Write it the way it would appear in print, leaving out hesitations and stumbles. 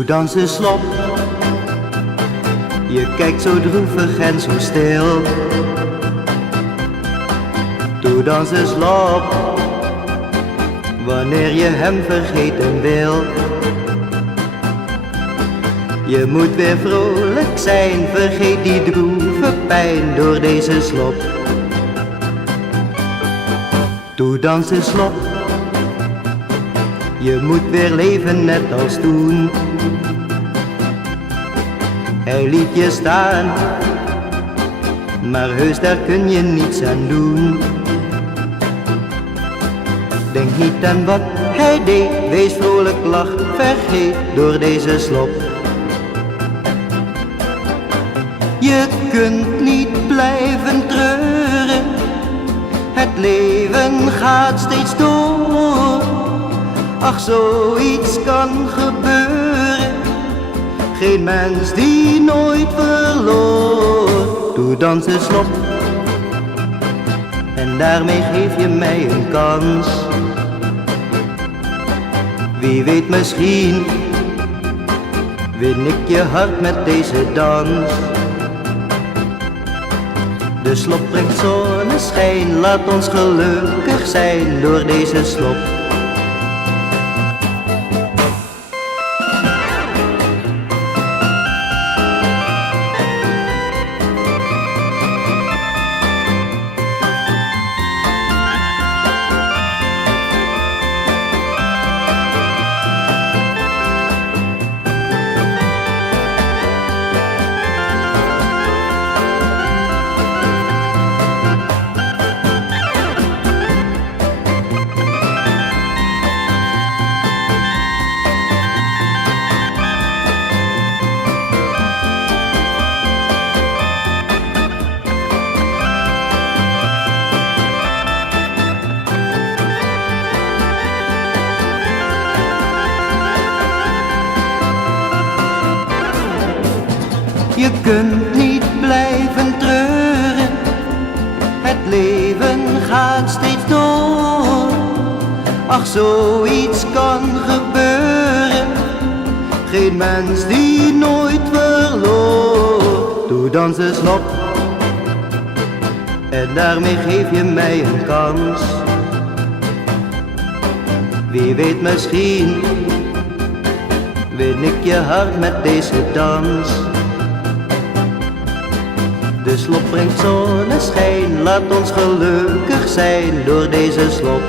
Doe dansen slop. Je kijkt zo droevig en zo stil. Doe dansen slop. Wanneer je hem vergeten wil. Je moet weer vrolijk zijn, vergeet die droeve pijn door deze slop. Doe dansen slop. Je moet weer leven net als toen. Hij liet je staan, maar heus daar kun je niets aan doen. Denk niet aan wat hij deed, wees vrolijk, lach, vergeet door deze slop. Je kunt niet blijven treuren, het leven gaat steeds door. Ach, zoiets kan gebeuren, geen mens die nooit verloor. Doe dansen slop, en daarmee geef je mij een kans. Wie weet, misschien win ik je hart met deze dans. De slop brengt zonneschijn, laat ons gelukkig zijn door deze slop. Je kunt niet blijven treuren, het leven gaat steeds door. Ach, zoiets kan gebeuren, geen mens die nooit verloor. Doe dansen slop, en daarmee geef je mij een kans. Wie weet, misschien win ik je hart met deze dans. De slop brengt zonneschijn, laat ons gelukkig zijn door deze slop.